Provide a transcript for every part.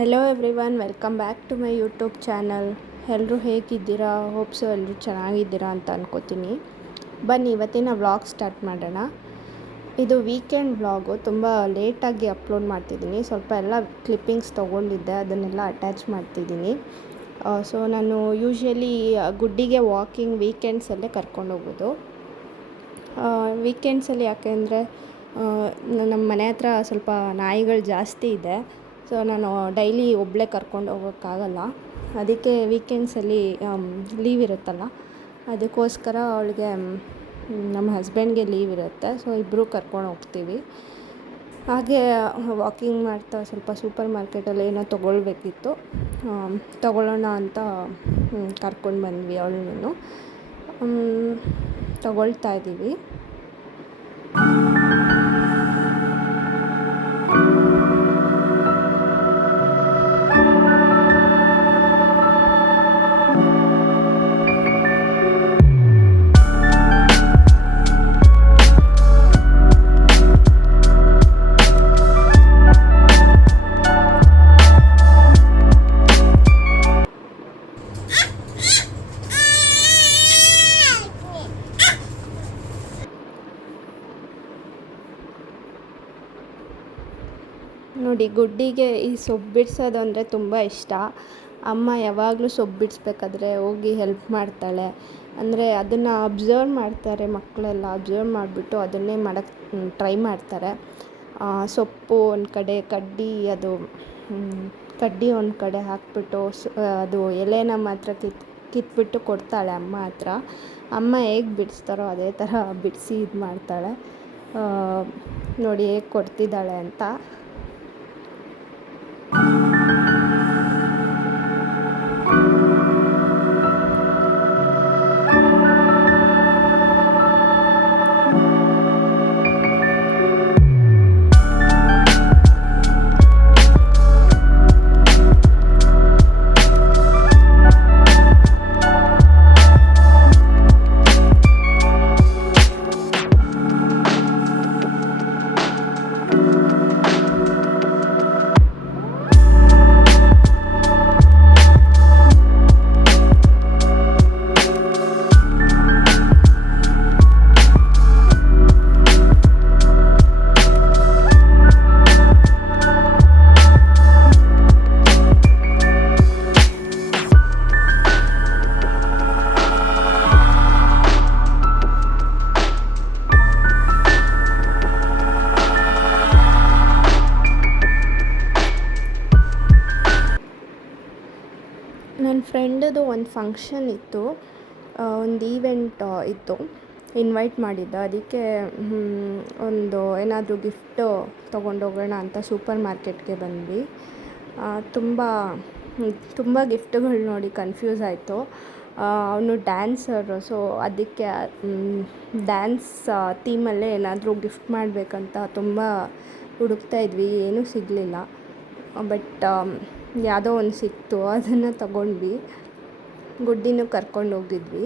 Hello everyone, welcome back to my YouTube channel. ಎಲ್ಲರೂ ಹೇಗಿದ್ದೀರಾ? ಹೋಪ್ಸು ಎಲ್ಲರೂ ಚೆನ್ನಾಗಿದ್ದೀರಾ ಅಂತ ಅನ್ಕೋತೀನಿ. ಬನ್ನಿ ಇವತ್ತಿನ ವ್ಲಾಗ್ ಸ್ಟಾರ್ಟ್ ಮಾಡೋಣ. ಇದು ವೀಕೆಂಡ್ ವ್ಲಾಗು. ತುಂಬ ಲೇಟಾಗಿ ಅಪ್ಲೋಡ್ ಮಾಡ್ತಿದ್ದೀನಿ. ಸ್ವಲ್ಪ ಎಲ್ಲ ಕ್ಲಿಪ್ಪಿಂಗ್ಸ್ ತೊಗೊಂಡಿದ್ದೆ, ಅದನ್ನೆಲ್ಲ ಅಟ್ಯಾಚ್ ಮಾಡ್ತಿದ್ದೀನಿ. ಸೊ ನಾನು ಯೂಶ್ವಲಿ ಗುಡ್ಡಿಗೆ ವಾಕಿಂಗ್ ವೀಕೆಂಡ್ಸಲ್ಲೇ ಕರ್ಕೊಂಡು ಹೋಗೋದು. ವೀಕೆಂಡ್ಸಲ್ಲಿ ಯಾಕೆಂದರೆ ನಮ್ಮ ಮನೆ ಹತ್ರ ಸ್ವಲ್ಪ ನಾಯಿಗಳು ಜಾಸ್ತಿ ಇದೆ. ಸೊ ನಾನು ಡೈಲಿ ಒಬ್ಬಳೇ ಕರ್ಕೊಂಡು ಹೋಗೋಕ್ಕಾಗಲ್ಲ. ಅದಕ್ಕೆ ವೀಕೆಂಡ್ಸಲ್ಲಿ ಲೀವ್ ಇರುತ್ತಲ್ಲ, ಅದಕ್ಕೋಸ್ಕರ ಅವಳಿಗೆ ನಮ್ಮ ಹಸ್ಬೆಂಡ್ಗೆ ಲೀವ್ ಇರುತ್ತೆ. ಸೊ ಇಬ್ಬರು ಕರ್ಕೊಂಡು ಹೋಗ್ತೀವಿ. ಹಾಗೆ ವಾಕಿಂಗ್ ಮಾಡ್ತಾ ಸ್ವಲ್ಪ ಸೂಪರ್ ಮಾರ್ಕೆಟಲ್ಲಿ ಏನೋ ತೊಗೊಳ್ಬೇಕಿತ್ತು, ತೊಗೊಳ್ಳೋಣ ಅಂತ ಕರ್ಕೊಂಡು ಬಂದ್ವಿ. ಅವಳನ್ನು ತೊಗೊಳ್ತಾ ಇದ್ದೀವಿ. ನೋಡಿ, ಗುಡ್ಡಿಗೆ ಈ ಸೊಪ್ಪು ಬಿಡಿಸೋದು ಅಂದರೆ ತುಂಬ ಇಷ್ಟ. ಅಮ್ಮ ಯಾವಾಗಲೂ ಸೊಪ್ಪು ಬಿಡಿಸ್ಬೇಕಾದ್ರೆ ಹೋಗಿ ಹೆಲ್ಪ್ ಮಾಡ್ತಾಳೆ. ಅಂದರೆ ಅದನ್ನು ಅಬ್ಸರ್ವ್ ಮಾಡ್ತಾರೆ ಮಕ್ಕಳೆಲ್ಲ. ಅಬ್ಸರ್ವ್ ಮಾಡಿಬಿಟ್ಟು ಅದನ್ನೇ ಮಾಡೋಕ್ಕೆ ಟ್ರೈ ಮಾಡ್ತಾರೆ. ಸೊಪ್ಪು ಒಂದು ಕಡೆ, ಕಡ್ಡಿ ಒಂದು ಕಡೆ ಹಾಕಿಬಿಟ್ಟು ಅದು ಎಲೆನ ಮಾತ್ರ ಕಿತ್ಬಿಟ್ಟು ಕೊಡ್ತಾಳೆ ಅಮ್ಮ ಹತ್ರ. ಅಮ್ಮ ಹೇಗೆ ಬಿಡಿಸ್ತಾರೋ ಅದೇ ಥರ ಬಿಡಿಸಿ ಇದು ಮಾಡ್ತಾಳೆ. ನೋಡಿ ಹೇಗೆ ಕೊಡ್ತಿದ್ದಾಳೆ ಅಂತ. ನನ್ನ ಫ್ರೆಂಡದು ಒಂದು ಫಂಕ್ಷನ್ ಇತ್ತು, ಒಂದು ಈವೆಂಟ್ ಇತ್ತು, ಇನ್ವೈಟ್ ಮಾಡಿದ್ದ. ಅದಕ್ಕೆ ಒಂದು ಏನಾದರೂ ಗಿಫ್ಟು ತೊಗೊಂಡೋಗೋಣ ಅಂತ ಸೂಪರ್ ಮಾರ್ಕೆಟ್ಗೆ ಬಂದ್ವಿ. ತುಂಬ ಗಿಫ್ಟುಗಳು ನೋಡಿ ಕನ್ಫ್ಯೂಸ್ ಆಯಿತು. ಅವನು ಡ್ಯಾನ್ಸರು, ಸೊ ಅದಕ್ಕೆ ಡ್ಯಾನ್ಸ್ ಥೀಮಲ್ಲೇ ಏನಾದರೂ ಗಿಫ್ಟ್ ಮಾಡಬೇಕಂತ ತುಂಬ ಹುಡುಕ್ತಾ ಇದ್ವಿ. ಏನೂ ಸಿಗಲಿಲ್ಲ. ಬಟ್ ಯಾವುದೋ ಒಂದು ಸಿಕ್ತು, ಅದನ್ನು ತಗೊಂಡ್ವಿ. ಗುಡ್ಡಿನೂ ಕರ್ಕೊಂಡು ಹೋಗಿದ್ವಿ.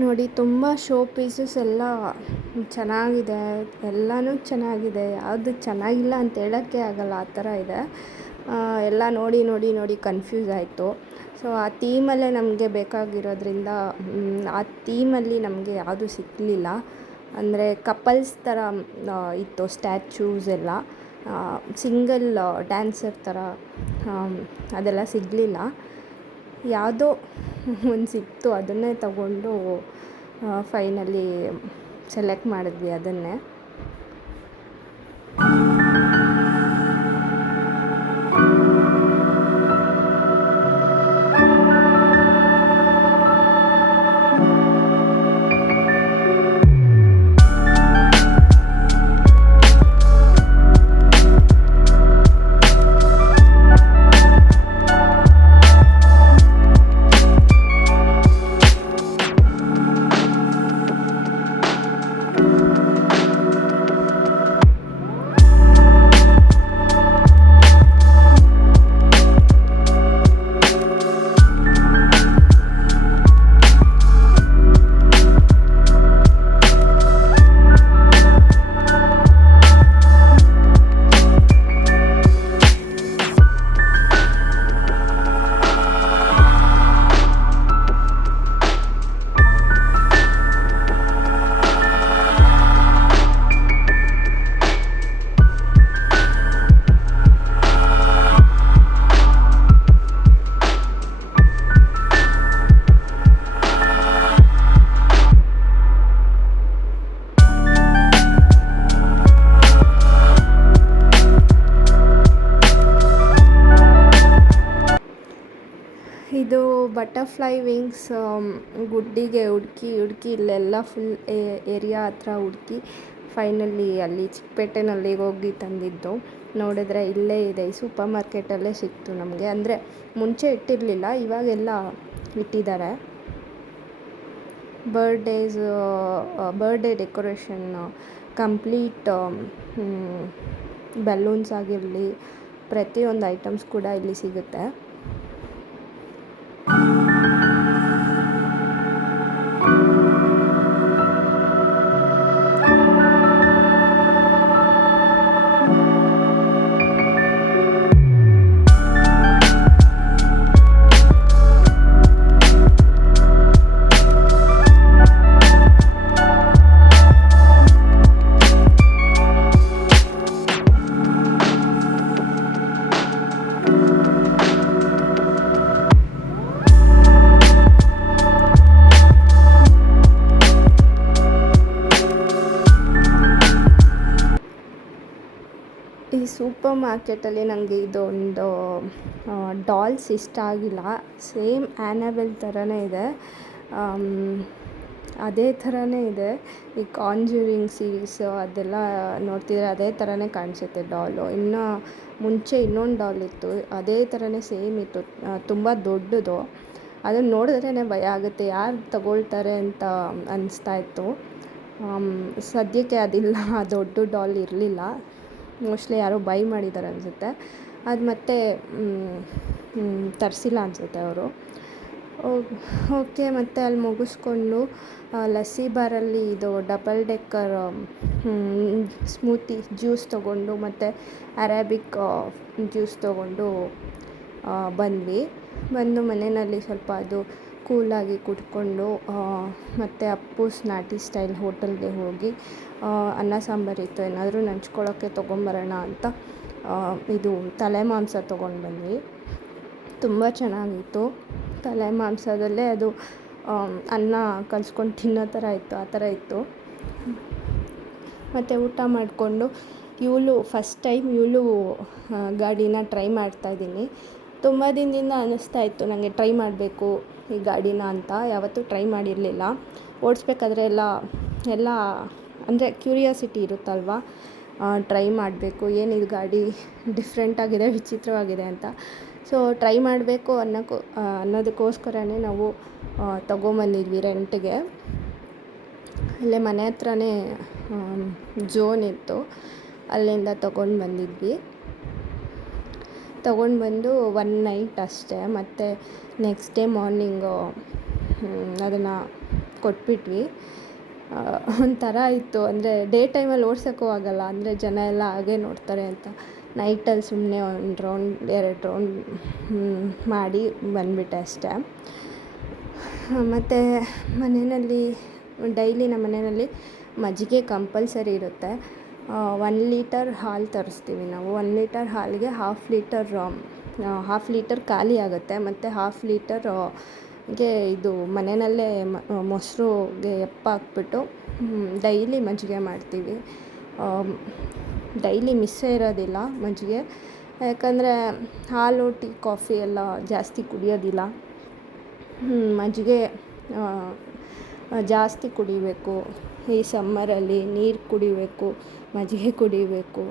ನೋಡಿ, ತುಂಬ ಶೋ ಪೀಸಸ್ ಎಲ್ಲ ಚೆನ್ನಾಗಿದೆ. ಎಲ್ಲನೂ ಚೆನ್ನಾಗಿದೆ, ಯಾವುದು ಚೆನ್ನಾಗಿಲ್ಲ ಅಂತ ಹೇಳೋಕ್ಕೆ ಆಗಲ್ಲ, ಆ ಥರ ಇದೆ. ಎಲ್ಲ ನೋಡಿ ನೋಡಿ ನೋಡಿ ಕನ್ಫ್ಯೂಸ್ ಆಯಿತು. ಸೊ ಆ ಥೀಮಲ್ಲೇ ನಮಗೆ ಬೇಕಾಗಿರೋದ್ರಿಂದ ಆ ಥೀಮಲ್ಲಿ ನಮಗೆ ಯಾವುದು ಸಿಕ್ಕಲಿಲ್ಲ. ಅಂದರೆ ಕಪಲ್ಸ್ ಥರ ಇತ್ತು ಸ್ಟ್ಯಾಚ್ಯೂಸ್ ಎಲ್ಲ. ಸಿಂಗಲ್ ಡ್ಯಾನ್ಸರ್ ಥರ ಅದೆಲ್ಲ ಸಿಗಲಿಲ್ಲ. ಯಾವುದೋ ಒಂದು ಸಿಕ್ತು, ಅದನ್ನೇ ತಗೊಂಡು ಫೈನಲಿ ಸೆಲೆಕ್ಟ್ ಮಾಡಿದ್ವಿ ಅದನ್ನೇ. ಇದು ಬಟರ್ಫ್ಲೈ ವಿಂಗ್ಸ್ ಗುಡ್ಡಿಗೆ ಹುಡುಕಿ ಇಲ್ಲೆಲ್ಲ ಫುಲ್ ಏರಿಯಾ ಹತ್ರ ಹುಡುಕಿ ಫೈನಲಿ ಅಲ್ಲಿ ಚಿಕ್ಕಪೇಟೆನಲ್ಲಿ ಹೋಗಿ ತಂದಿದ್ದು. ನೋಡಿದ್ರೆ ಇಲ್ಲೇ ಇದೆ, ಈ ಸೂಪರ್ ಮಾರ್ಕೆಟಲ್ಲೇ ಸಿಕ್ತು ನಮಗೆ. ಅಂದರೆ ಮುಂಚೆ ಇಟ್ಟಿರಲಿಲ್ಲ, ಇವಾಗೆಲ್ಲ ಇಟ್ಟಿದ್ದಾರೆ. ಬರ್ಡೇ ಡೆಕೋರೇಷನ್ ಕಂಪ್ಲೀಟ್ ಬಲೂನ್ಸ್ ಆಗಿರಲಿ, ಪ್ರತಿಯೊಂದು ಐಟಮ್ಸ್ ಕೂಡ ಇಲ್ಲಿ ಸಿಗುತ್ತೆ. ಈ ಸೂಪರ್ ಮಾರ್ಕೆಟಲ್ಲಿ ನನಗೆ ಇದೊಂದು ಡಾಲ್ಸ್ ಇಷ್ಟ ಆಗಿಲ್ಲ. ಸೇಮ್ ಆ್ಯನಬೆಲ್ ಥರನೇ ಇದೆ, ಅದೇ ಥರನೇ ಇದೆ. ಈ ಕಾಂಜೂರಿಂಗ್ ಸೀರೀಸು ಅದೆಲ್ಲ ನೋಡ್ತಿದ್ರೆ ಅದೇ ಥರನೇ ಕಾಣಿಸುತ್ತೆ ಡಾಲು. ಇನ್ನು ಮುಂಚೆ ಇನ್ನೊಂದು ಡಾಲ್ ಇತ್ತು, ಅದೇ ಥರನೇ ಸೇಮ್ ಇತ್ತು, ತುಂಬ ದೊಡ್ಡದು. ಅದನ್ನು ನೋಡಿದ್ರೇ ಭಯ ಆಗುತ್ತೆ, ಯಾರು ತಗೊಳ್ತಾರೆ ಅಂತ ಅನಿಸ್ತಾಯಿತ್ತು. ಸದ್ಯಕ್ಕೆ ಅದಿಲ್ಲ, ದೊಡ್ಡ ಡಾಲ್ ಇರಲಿಲ್ಲ. ಮೋಸ್ಟ್ಲಿ ಯಾರೋ ಬೈ ಮಾಡಿದ್ದಾರೆ ಅನಿಸುತ್ತೆ. ಅದು ಮತ್ತೆ ತರಿಸಿಲ್ಲ ಅನಿಸುತ್ತೆ ಅವರು. ಓಕೆ, ಮತ್ತು ಅಲ್ಲಿ ಮುಗಿಸ್ಕೊಂಡು ಲಸ್ಸಿ ಬಾರಲ್ಲಿ ಇದು ಡಬಲ್ ಡೆಕ್ಕರ್ ಸ್ಮೂತಿ ಜ್ಯೂಸ್ ತೊಗೊಂಡು ಮತ್ತು ಅರೇಬಿಕ್ ಜ್ಯೂಸ್ ತೊಗೊಂಡು ಬಂದು ಮನೆಯಲ್ಲಿ ಸ್ವಲ್ಪ ಅದು ಕೂಲಾಗಿ ಕುಟ್ಕೊಂಡು ಮತ್ತು ಅಪ್ಪುಸ್ ನಾಟಿ ಸ್ಟೈಲ್ ಹೋಟೆಲ್ಗೆ ಹೋಗಿ ಅನ್ನ ಸಾಂಬಾರಿತ್ತು, ಏನಾದರೂ ನಂಚ್ಕೊಳ್ಳೋಕ್ಕೆ ತೊಗೊಂಬರೋಣ ಅಂತ ಇದು ತಲೆ ಮಾಂಸ ತೊಗೊಂಡು ಬಂದ್ವಿ. ತುಂಬ ಚೆನ್ನಾಗಿತ್ತು. ತಲೆ ಮಾಂಸದಲ್ಲೇ ಅದು ಅನ್ನ ಕಲಿಸ್ಕೊಂಡು ತಿನ್ನೋ ಥರ ಇತ್ತು, ಆ ಥರ ಇತ್ತು. ಮತ್ತು ಊಟ ಮಾಡಿಕೊಂಡು ಫಸ್ಟ್ ಟೈಮ್ ಗಾಡಿನ ಟ್ರೈ ಮಾಡ್ತಾಯಿದ್ದೀನಿ. ತುಂಬ ದಿನದಿಂದ ಅನ್ನಿಸ್ತಾ ಇತ್ತು ನನಗೆ ಟ್ರೈ ಮಾಡಬೇಕು ಈ ಗಾಡಿನ ಅಂತ. ಯಾವತ್ತೂ ಟ್ರೈ ಮಾಡಿರಲಿಲ್ಲ. ಓಡಿಸ್ಬೇಕಾದ್ರೆ ಎಲ್ಲ ಅಂದರೆ ಕ್ಯೂರಿಯಾಸಿಟಿ ಇರುತ್ತಲ್ವ, ಟ್ರೈ ಮಾಡಬೇಕು, ಏನಿದು ಗಾಡಿ ಡಿಫ್ರೆಂಟಾಗಿದೆ, ವಿಚಿತ್ರವಾಗಿದೆ ಅಂತ. ಸೊ ಟ್ರೈ ಮಾಡಬೇಕು ಅನ್ನೋದಕ್ಕೋಸ್ಕರನೇ ನಾವು ತೊಗೊಂಬಂದಿದ್ವಿ ರೆಂಟ್ಗೆ. ಅಲ್ಲೇ ಮನೆ ಹತ್ರನೇ ಝೋನ್ ಇತ್ತು, ಅಲ್ಲಿಂದ ತೊಗೊಂಡು ಬಂದು 1 ನೈಟ್ ಅಷ್ಟೇ. ಮತ್ತು ನೆಕ್ಸ್ಟ್ ಡೇ ಮಾರ್ನಿಂಗು ಅದನ್ನು ಕೊಟ್ಬಿಟ್ವಿ. ಒಂಥರ ಇತ್ತು, ಅಂದರೆ ಡೇ ಟೈಮಲ್ಲಿ ಓಡ್ಸೋಕ್ಕೂ ಆಗೋಲ್ಲ, ಅಂದರೆ ಜನ ಎಲ್ಲ ಹಾಗೆ ನೋಡ್ತಾರೆ ಅಂತ ನೈಟಲ್ಲಿ ಸುಮ್ಮನೆ 1 ರೌಂಡ್ 2 ರೌಂಡ್ ಮಾಡಿ ಬಂದುಬಿಟ್ಟೆ ಅಷ್ಟೇ. ಮತ್ತು ಡೈಲಿ ನಮ್ಮ ಮನೆಯಲ್ಲಿ ಮಜ್ಜಿಗೆ ಕಂಪಲ್ಸರಿ ಇರುತ್ತೆ. 1 ಲೀಟರ್ ಹಾಲು ತರಿಸ್ತೀವಿ ನಾವು. 1 ಲೀಟರ್ ಹಾಲಿಗೆ ಹಾಫ್ ಲೀಟರ್ ಖಾಲಿ ಆಗುತ್ತೆ, ಮತ್ತು ಹಾಫ್ ಲೀಟರ್ ಹೀಗೆ ಇದು ಮನೆಯಲ್ಲೇ ಮೊಸರುಗೆ ಎಪ್ಪ ಹಾಕ್ಬಿಟ್ಟು ಡೈಲಿ ಮಜ್ಜಿಗೆ ಮಾಡ್ತೀವಿ. ಡೈಲಿ ಮಿಸ್ಸೇ ಇರೋದಿಲ್ಲ ಮಜ್ಜಿಗೆ, ಯಾಕಂದರೆ ಹಾಲು ಟೀ ಕಾಫಿ ಎಲ್ಲ ಜಾಸ್ತಿ ಕುಡಿಯೋದಿಲ್ಲ. ಮಜ್ಜಿಗೆ ಜಾಸ್ತಿ ಕುಡಿಬೇಕು. ಈ ಸಮ್ಮರಲ್ಲಿ ನೀರು ಕುಡಿಬೇಕು, ಮಜ್ಜಿಗೆ ಕುಡಿಬೇಕು,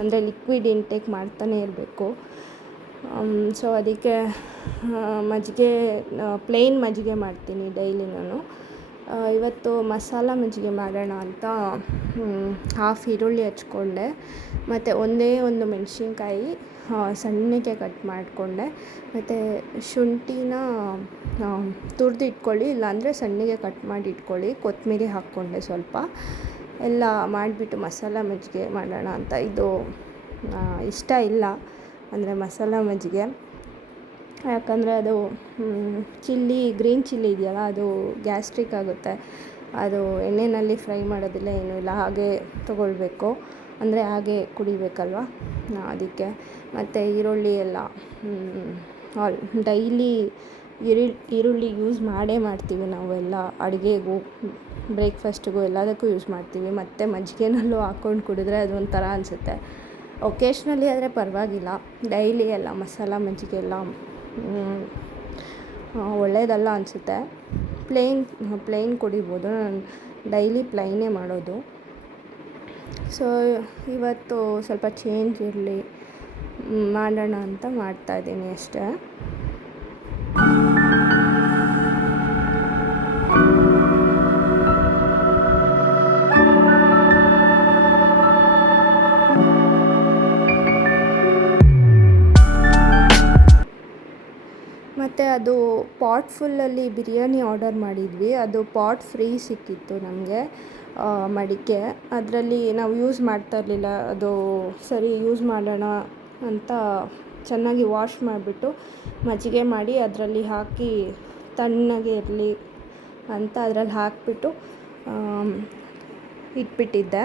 ಅಂದರೆ ಲಿಕ್ವಿಡ್ ಇಂಟೇಕ್ ಮಾಡ್ತಾನೆ ಇರಬೇಕು. ಸೊ ಅದಕ್ಕೆ ಮಜ್ಜಿಗೆ ಪ್ಲೇನ್ ಮಜ್ಜಿಗೆ ಮಾಡ್ತೀನಿ ಡೈಲಿ ನಾನು. ಇವತ್ತು ಮಸಾಲ ಮಜ್ಜಿಗೆ ಮಾಡೋಣ ಅಂತ ಹಾಫ್ ಈರುಳ್ಳಿ ಹಚ್ಕೊಂಡೆ, ಮತ್ತು ಒಂದೇ ಒಂದು ಮೆಣಸಿನ್ಕಾಯಿ ಸಣ್ಣಗೆ ಕಟ್ ಮಾಡಿಕೊಂಡೆ, ಮತ್ತು ಶುಂಠಿನ ತುರಿದು ಇಟ್ಕೊಳ್ಳಿ, ಇಲ್ಲಾಂದರೆ ಸಣ್ಣಗೆ ಕಟ್ ಮಾಡಿ ಇಟ್ಕೊಳ್ಳಿ, ಕೊತ್ತಂಬರಿ ಹಾಕ್ಕೊಂಡೆ ಸ್ವಲ್ಪ, ಎಲ್ಲ ಮಾಡಿಬಿಟ್ಟು ಮಸಾಲ ಮಜ್ಜಿಗೆ ಮಾಡೋಣ ಅಂತ. ಇದು ಇಷ್ಟ ಇಲ್ಲ ಅಂದರೆ ಮಸಾಲ ಮಜ್ಜಿಗೆ, ಯಾಕಂದರೆ ಅದು ಗ್ರೀನ್ ಚಿಲ್ಲಿ ಇದೆಯಲ್ಲ, ಅದು ಗ್ಯಾಸ್ಟ್ರಿಕ್ ಆಗುತ್ತೆ. ಅದು ಎಣ್ಣೆಯಲ್ಲಿ ಫ್ರೈ ಮಾಡೋದಿಲ್ಲ, ಏನೂ ಇಲ್ಲ, ಹಾಗೆ ತೊಗೊಳ್ಬೇಕು, ಅಂದರೆ ಹಾಗೆ ಕುಡಿಬೇಕಲ್ವ, ಅದಕ್ಕೆ. ಮತ್ತು ಈರುಳ್ಳಿ ಎಲ್ಲ ಡೈಲಿ ಈರುಳ್ಳಿ ಯೂಸ್ ಮಾಡ್ತೀವಿ ನಾವೆಲ್ಲ, ಅಡುಗೆಗೂ ಬ್ರೇಕ್ಫಾಸ್ಟಿಗೂ ಎಲ್ಲದಕ್ಕೂ ಯೂಸ್ ಮಾಡ್ತೀವಿ. ಮತ್ತು ಮಜ್ಜಿಗೆನಲ್ಲೂ ಹಾಕ್ಕೊಂಡು ಕುಡಿದ್ರೆ ಅದೊಂಥರ ಅನಿಸುತ್ತೆ. ಒಕೇಶ್ನಲಿ ಆದರೆ ಪರವಾಗಿಲ್ಲ, ಡೈಲಿ ಎಲ್ಲ ಮಸಾಲ ಮಜ್ಜಿಗೆ ಎಲ್ಲ ಒಳ್ಳೆಯದಲ್ಲ ಅನಿಸುತ್ತೆ. ಪ್ಲೇನ್ ಕುಡಿಬೋದು, ನಾನು ಡೈಲಿ ಪ್ಲೈನೇ ಮಾಡೋದು. ಸೊ ಇವತ್ತು ಸ್ವಲ್ಪ ಚೇಂಜ್ ಇರಲಿ ಮಾಡೋಣ ಅಂತ ಮಾಡ್ತಾಯಿದ್ದೀನಿ ಅಷ್ಟೇ. ಮತ್ತು ಅದು ಪಾಟ್ ಫುಲ್ಲಲ್ಲಿ ಬಿರಿಯಾನಿ ಆರ್ಡರ್ ಮಾಡಿದ್ವಿ, ಅದು ಪಾಟ್ ಫ್ರೀ ಸಿಕ್ಕಿತ್ತು ನಮಗೆ, ಮಡಿಕೆ. ಅದರಲ್ಲಿ ನಾವು ಯೂಸ್ ಮಾಡ್ತಾ ಇರಲಿಲ್ಲ, ಅದು ಸರಿ ಯೂಸ್ ಮಾಡೋಣ ಅಂತ ಚೆನ್ನಾಗಿ ವಾಶ್ ಮಾಡಿಬಿಟ್ಟು ಮಜ್ಜಿಗೆ ಮಾಡಿ ಅದರಲ್ಲಿ ಹಾಕಿ ತಣ್ಣಗೆ ಇರಲಿ ಅಂತ ಅದರಲ್ಲಿ ಹಾಕಿಬಿಟ್ಟು ಇಟ್ಬಿಟ್ಟಿದ್ದೆ.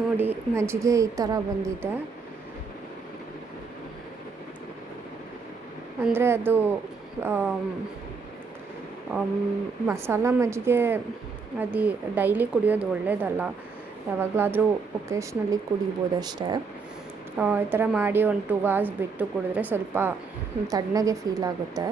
ನೋಡಿ ಮಜ್ಜಿಗೆ ಈ ಥರ ಬಂದಿದೆ. ಅಂದರೆ ಅದು ಮಸಾಲ ಮಜ್ಜಿಗೆ ಅದು ಡೈಲಿ ಕುಡಿಯೋದು ಒಳ್ಳೆಯದಲ್ಲ, ಯಾವಾಗಲಾದರೂ ಒಕೇಶ್ನಲ್ಲಿ ಕುಡಿಬೋದಷ್ಟೇ. ಈ ಥರ ಮಾಡಿ ಒಂದು 2 hours ಬಿಟ್ಟು ಕುಡಿದ್ರೆ ಸ್ವಲ್ಪ ತಣ್ಣಗೆ ಫೀಲ್ ಆಗುತ್ತೆ.